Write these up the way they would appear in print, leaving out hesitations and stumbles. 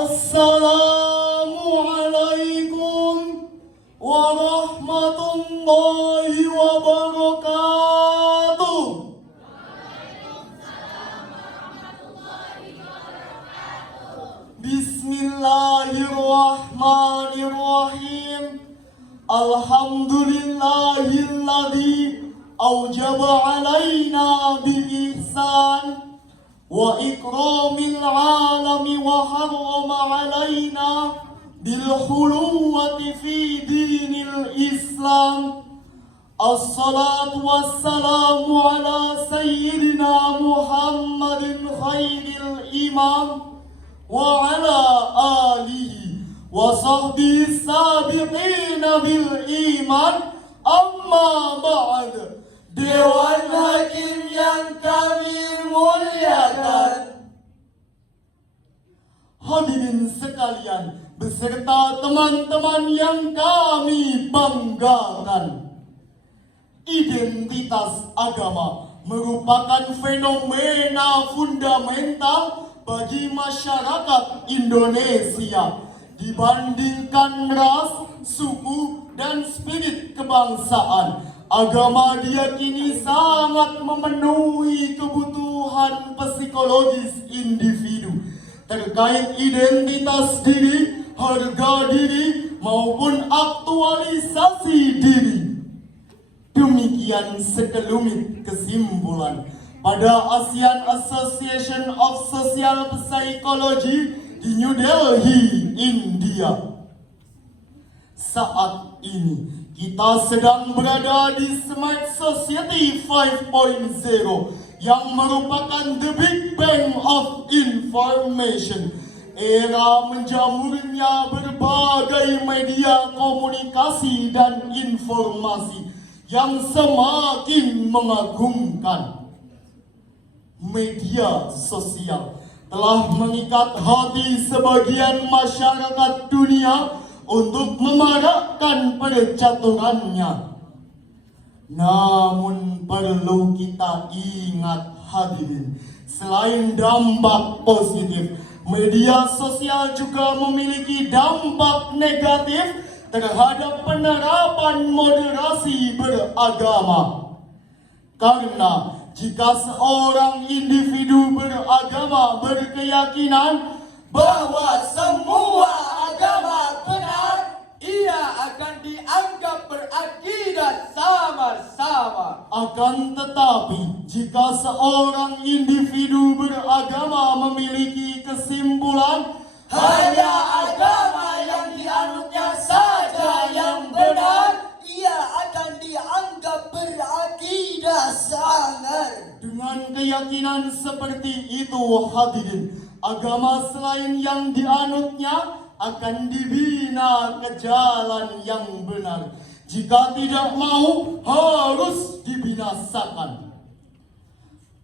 Assalamualaikum warahmatullahi wabarakatuh. Bismillahirrahmanirrahim. Alhamdulillahilladzi aujaba alaina bil-ihsan wa ikramil alami wa harrama alaina bil-huluwati fi dinil Islam. Assalatu wassalamu ala sayyidina Muhammadin khairil imam wa ala alihi wa sahbihi sabiqina bil iman. Amma ba'd. Dewan Hakim yang kami muliakan, hadirin sekalian beserta teman-teman yang kami banggakan, identitas agama merupakan fenomena fundamental bagi masyarakat Indonesia. Dibandingkan ras, suku, dan spirit kebangsaan, agama diyakini sangat memenuhi kebutuhan psikologis individu terkait identitas diri, harga diri, maupun aktualisasi diri. Demikian sekelumit kesimpulan pada ASEAN Association of Social Psychology di New Delhi, India. Saat ini kita sedang berada di Smart Society 5.0 yang merupakan the Big Bang of Information. Era menjamurnya berbagai media komunikasi dan informasi yang semakin mengagumkan. Media sosial telah mengikat hati sebagian masyarakat dunia untuk memarakkan percaturannya. Namun perlu kita ingat hadirin, selain dampak positif, media sosial juga memiliki dampak negatif terhadap penerapan moderasi beragama. Karena jika seorang individu beragama berkeyakinan bahwa semua agama benar, ia akan dianggap berakidah sama-sama. Akan tetapi, jika seorang individu beragama memiliki kesimpulan hanya agama yang dianutnya saja yang benar, ia akan dianggap berakidah sangar. Dengan keyakinan seperti itu hadirin, agama selain yang dianutnya akan dibina ke jalan yang benar. Jika tidak mau, harus dibinasakan.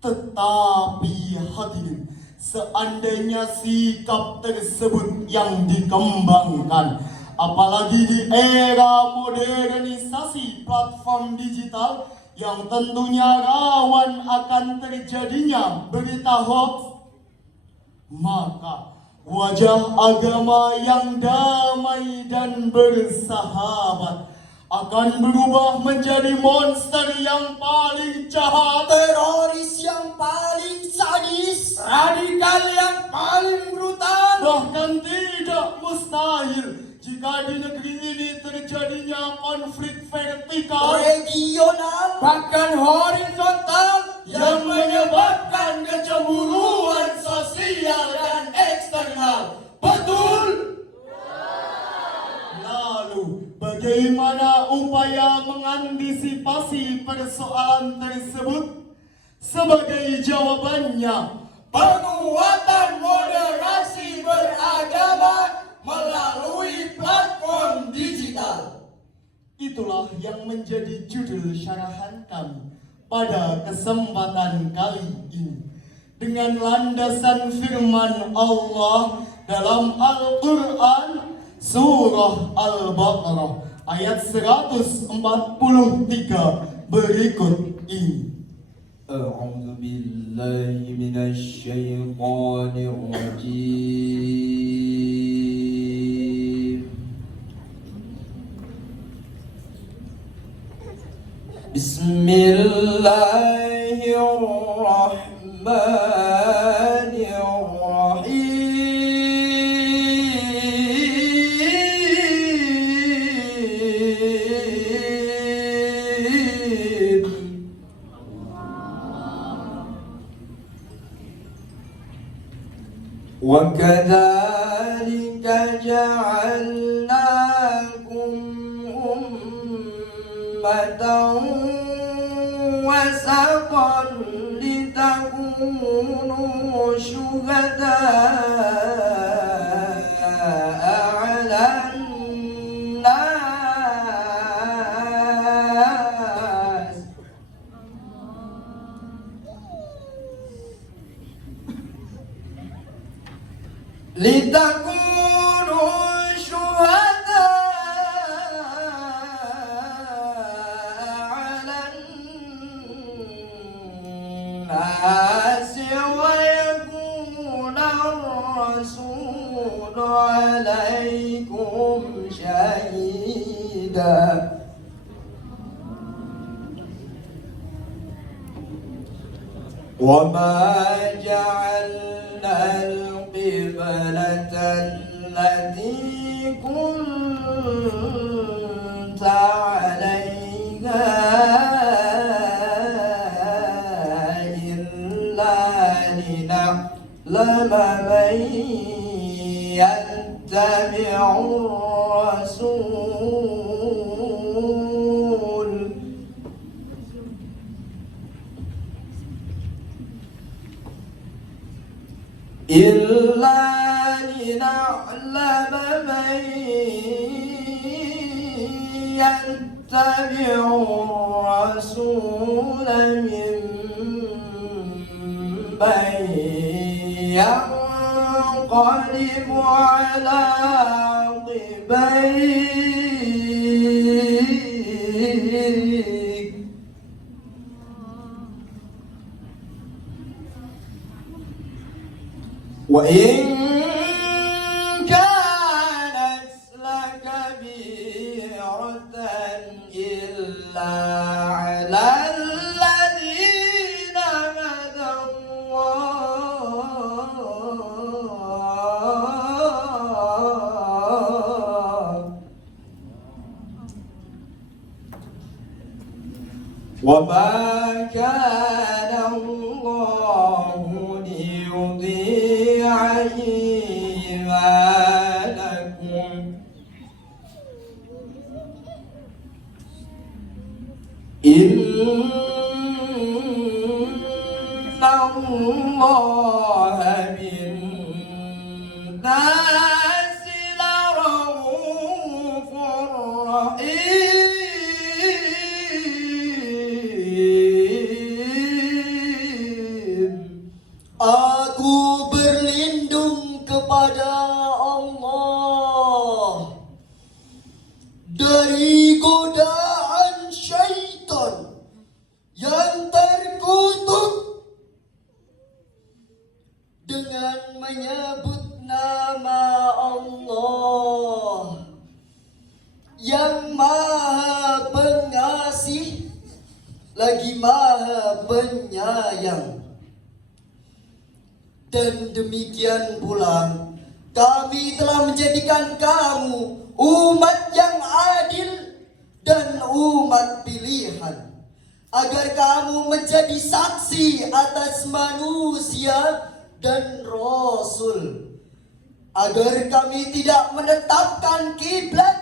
Tetapi hadirin, seandainya sikap tersebut yang dikembangkan, apalagi di era modernisasi platform digital yang tentunya rawan akan terjadinya berita hoax, maka wajah agama yang damai dan bersahabat akan berubah menjadi monster yang paling jahat, teroris yang paling sadis, radikal yang paling brutal. Bahkan tidak mustahil jika di negeri ini terjadinya konflik vertikal, regional, bahkan horizontal yang menyebabkan kecemburuan sosial dan eksternal. Betul? Lalu, bagaimana upaya mengantisipasi persoalan tersebut? Sebagai jawabannya, penguatan moderasi beragama melalui platform digital. Itulah yang menjadi judul syarahan kami pada kesempatan kali ini. Dengan landasan firman Allah dalam Al-Quran Surah Al-Baqarah ayat 143 berikut ini. A'udzu billahi minasy syaithanir rajim. Bismillahirrahmanirrahim. وكذلك جعلناكم أمة وسطا لتكونوا شهداء على الناس لتكونوا شهداء على الناس ويكون الرسول عليكم شهيدا وما جعلنا القبلة التي كنت عليها إلا لنعلم من يتبع الرسول إلا لنعلم من يتبع الرسول ممن ينقلب على عقبيه وإن كانت لكبيرة إلا على الذين هدى الله وما كان الله ليضيع إيمانكم إن الله بالناس لرؤوف رحيم. Aku berlindung kepada Allah dari godaan syaitan yang terkutuk dengan menyebut nama Allah yang Maha Pengasih lagi Maha Penyayang. Dan demikian pula kami telah menjadikan kamu umat yang adil dan umat pilihan, agar kamu menjadi saksi atas manusia dan Rasul, agar kami tidak menetapkan kiblat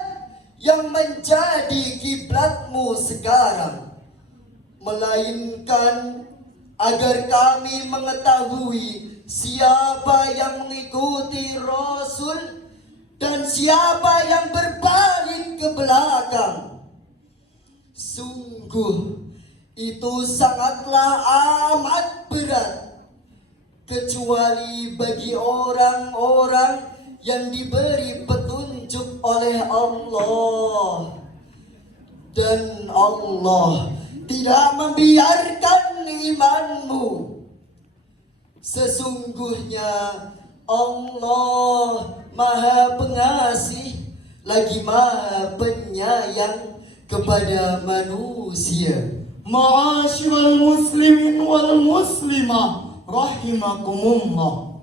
yang menjadi kiblatmu sekarang, melainkan agar kami mengetahui siapa yang mengikuti Rasul dan siapa yang berbalik ke belakang. Sungguh itu sangatlah amat berat, kecuali bagi orang-orang yang diberi petunjuk oleh Allah. Dan Allah tidak membiarkan imanmu. Sesungguhnya Allah Maha Pengasih lagi Maha Penyayang kepada manusia. Ma'asyiral muslimin wal muslimah rahimakumullah.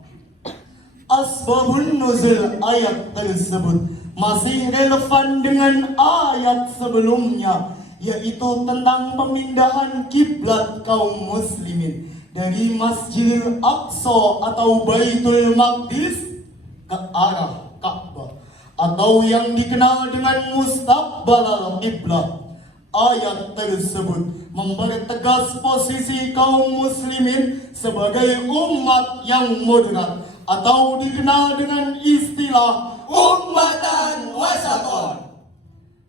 Asbabun nuzul ayat tersebut masih relevan dengan ayat sebelumnya, yaitu tentang pemindahan kiblat kaum muslimin dari Masjidil Aqsa atau Baitul Maqdis ke arah Ka'bah atau yang dikenal dengan mustaqbalal qiblah. Ayat tersebut mempertegas posisi kaum muslimin sebagai umat yang moderat atau dikenal dengan istilah Ummatan wasaton.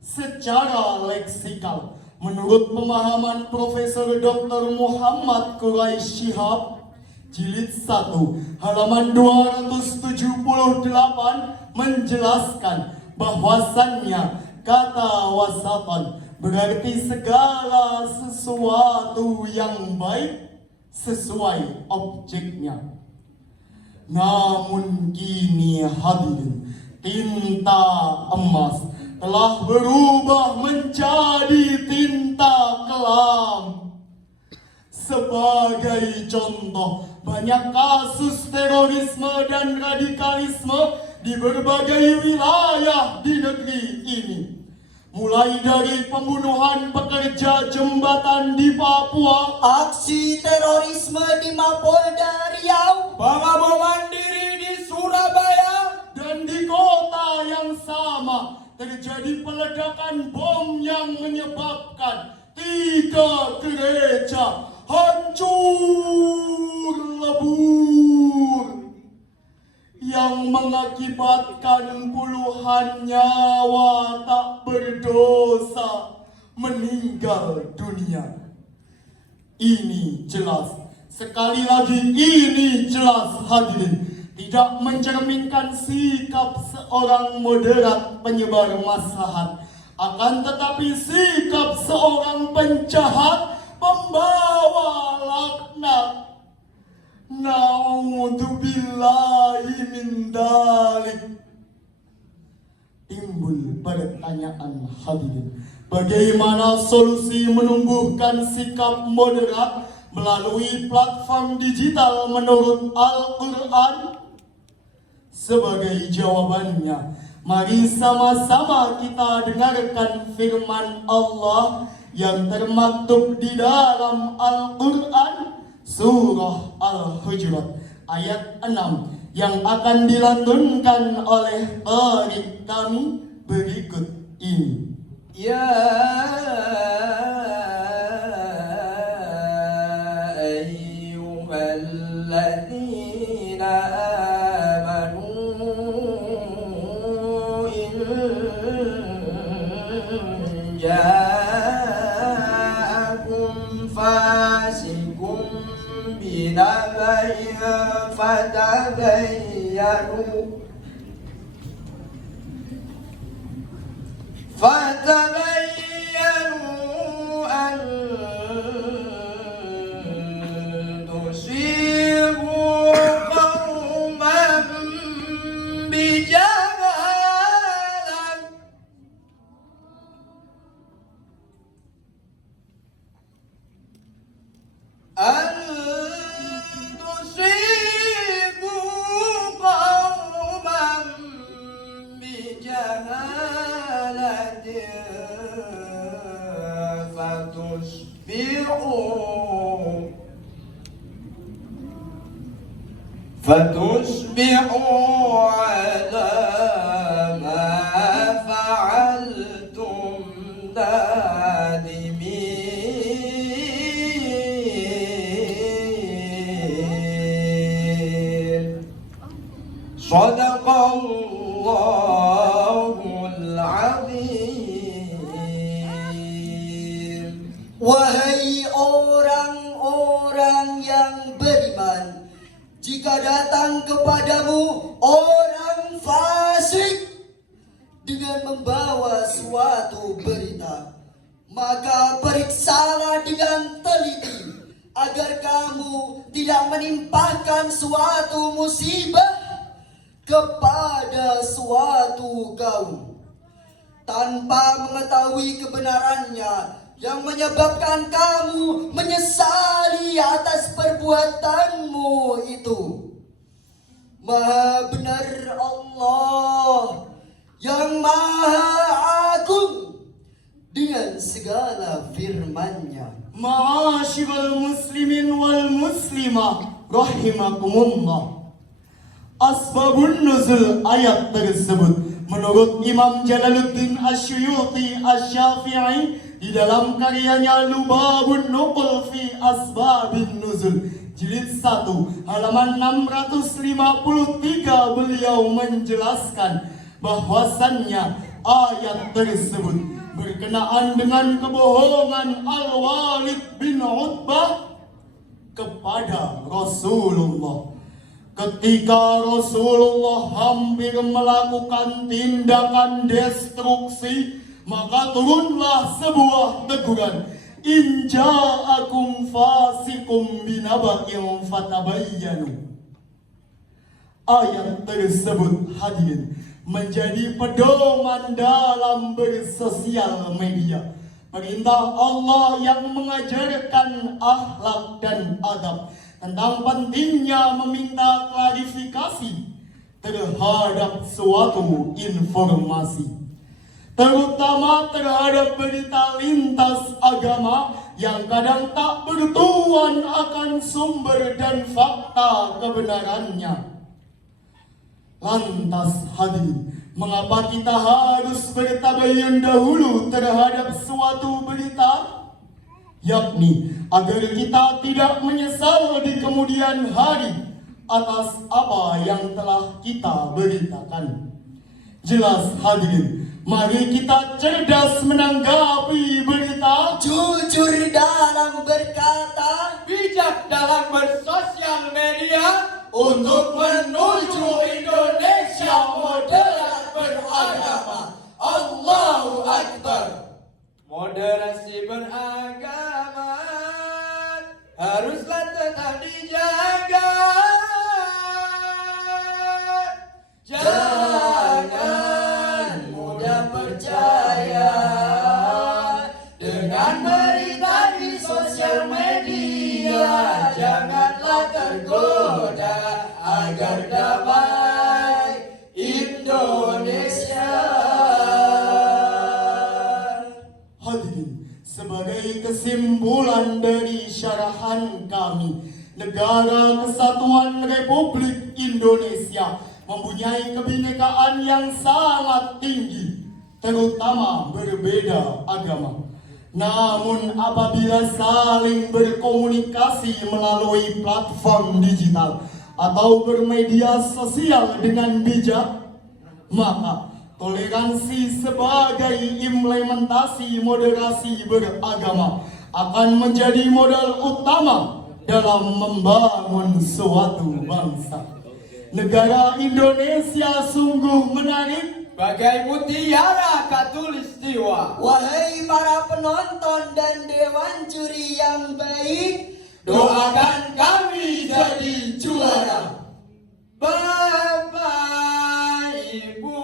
secara leksikal. Menurut pemahaman Profesor Dr. Muhammad Quraisy Shihab, jilid 1 halaman 278 menjelaskan bahwasannya kata wasatan berarti segala sesuatu yang baik sesuai objeknya. Namun kini hadirin, tinta emas telah berubah menjadi tinta kelam. Sebagai contoh, banyak kasus terorisme dan radikalisme di berbagai wilayah di negeri ini. Mulai dari pembunuhan pekerja jembatan di Papua, Aksi terorisme di Mapolda Riau, Pengaboman diri di Surabaya, dan di kota yang sama terjadi peledakan bom yang menyebabkan 3 gereja hancur lebur, yang mengakibatkan puluhan nyawa tak berdosa meninggal dunia. Ini jelas, sekali lagi ini jelas hadirin, tidak mencerminkan sikap seorang moderat penyebar maslahat, akan tetapi sikap seorang penjahat pembawa laknat. Na'udzubillahi min dalik. Timbul pertanyaan hadirin, bagaimana solusi menumbuhkan sikap moderat melalui platform digital menurut Al-Quran? Sebagai jawabannya, mari sama-sama kita dengarkan firman Allah yang termaktub di dalam Al-Quran Surah Al-Hujurat ayat 6 yang akan dilantunkan oleh qari kami berikut ini. Ya ayyuhalladzina amanu in ja'akum fasikum binaba'in فتبينوا أن تصيبوا قوما بجهالة فتصبحوا على ما فعلتم نادمين صدق الله العظيم. wahai orang-orang yang beriman, jika datang kepadamu orang fasik dengan membawa suatu berita, maka periksalah dengan teliti agar kamu tidak menimpakan suatu musibah kepada suatu kaum tanpa mengetahui kebenarannya yang menyebabkan kamu menyesali atas perbuatanmu itu. Maha benar Allah yang maha agung dengan segala firman-Nya. Ma'asyiral muslimin wal muslimah rahimakumullah. Asbabun nuzul ayat tersebut menurut Imam Jalaluddin Asyuyuti Asy-Syafi'i di dalam karyanya Lubabun Nuqul fi Asbabin Nuzul jilid 1 halaman 653 beliau menjelaskan bahwasannya ayat tersebut berkenaan dengan kebohongan Al-Walid bin Utbah kepada Rasulullah. Ketika Rasulullah hampir melakukan tindakan destruksi, maka turunlah sebuah teguran. In ja'akum fasikum binaba'in fatabayyanu. Ayat tersebut hadirin menjadi pedoman dalam bersosial media. Perintah Allah yang mengajarkan akhlak dan adab tentang pentingnya meminta klarifikasi terhadap suatu informasi, terutama terhadap berita lintas agama yang kadang tak bertuan akan sumber dan fakta kebenarannya. Lantas hadirin, mengapa kita harus bertabayun dahulu terhadap suatu berita? Yakni agar kita tidak menyesal di kemudian hari atas apa yang telah kita beritakan. Jelas hadirin, mari kita cerdas menanggapi berita, Jujur dalam berkata, bijak dalam bersosial media untuk menuju Indonesia moderat beragama. Allahu Akbar. Moderasi beragama haruslah tetap dijaga. Jangan mudah percaya dengan berita di sosial media. Janganlah tergoda agar damai Indonesia. hadirin, sebagai kesimpulan dari syarahan kami, Negara Kesatuan Republik Indonesia mempunyai kebinekaan yang sangat tinggi, terutama berbeda agama. Namun apabila saling berkomunikasi melalui platform digital atau bermedia sosial dengan bijak, maka toleransi sebagai implementasi moderasi beragama akan menjadi modal utama dalam membangun suatu bangsa. Negara Indonesia sungguh menarik bagai mutiara khatulistiwa. Wahai para penonton dan dewan juri yang baik, Doakan kami jadi juara. Bapak, Ibu,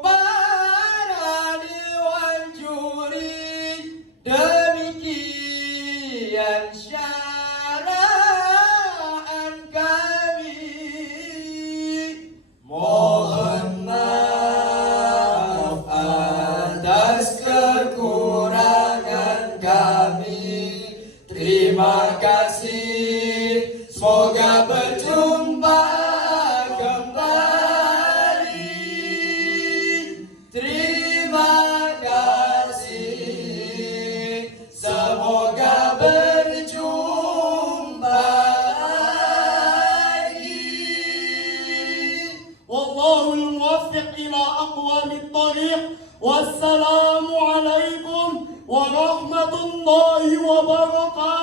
para dewan juri, demikian syarahan kami. Mohon maaf atas kekurangan kami. Terima kasih, semoga berjumpa kembali. Terima kasih, semoga berjumpa lagi. Wallahul muwaffiq ila aqwamit thariq. Wassalamu alaikum warahmatullahi wabarakatuh.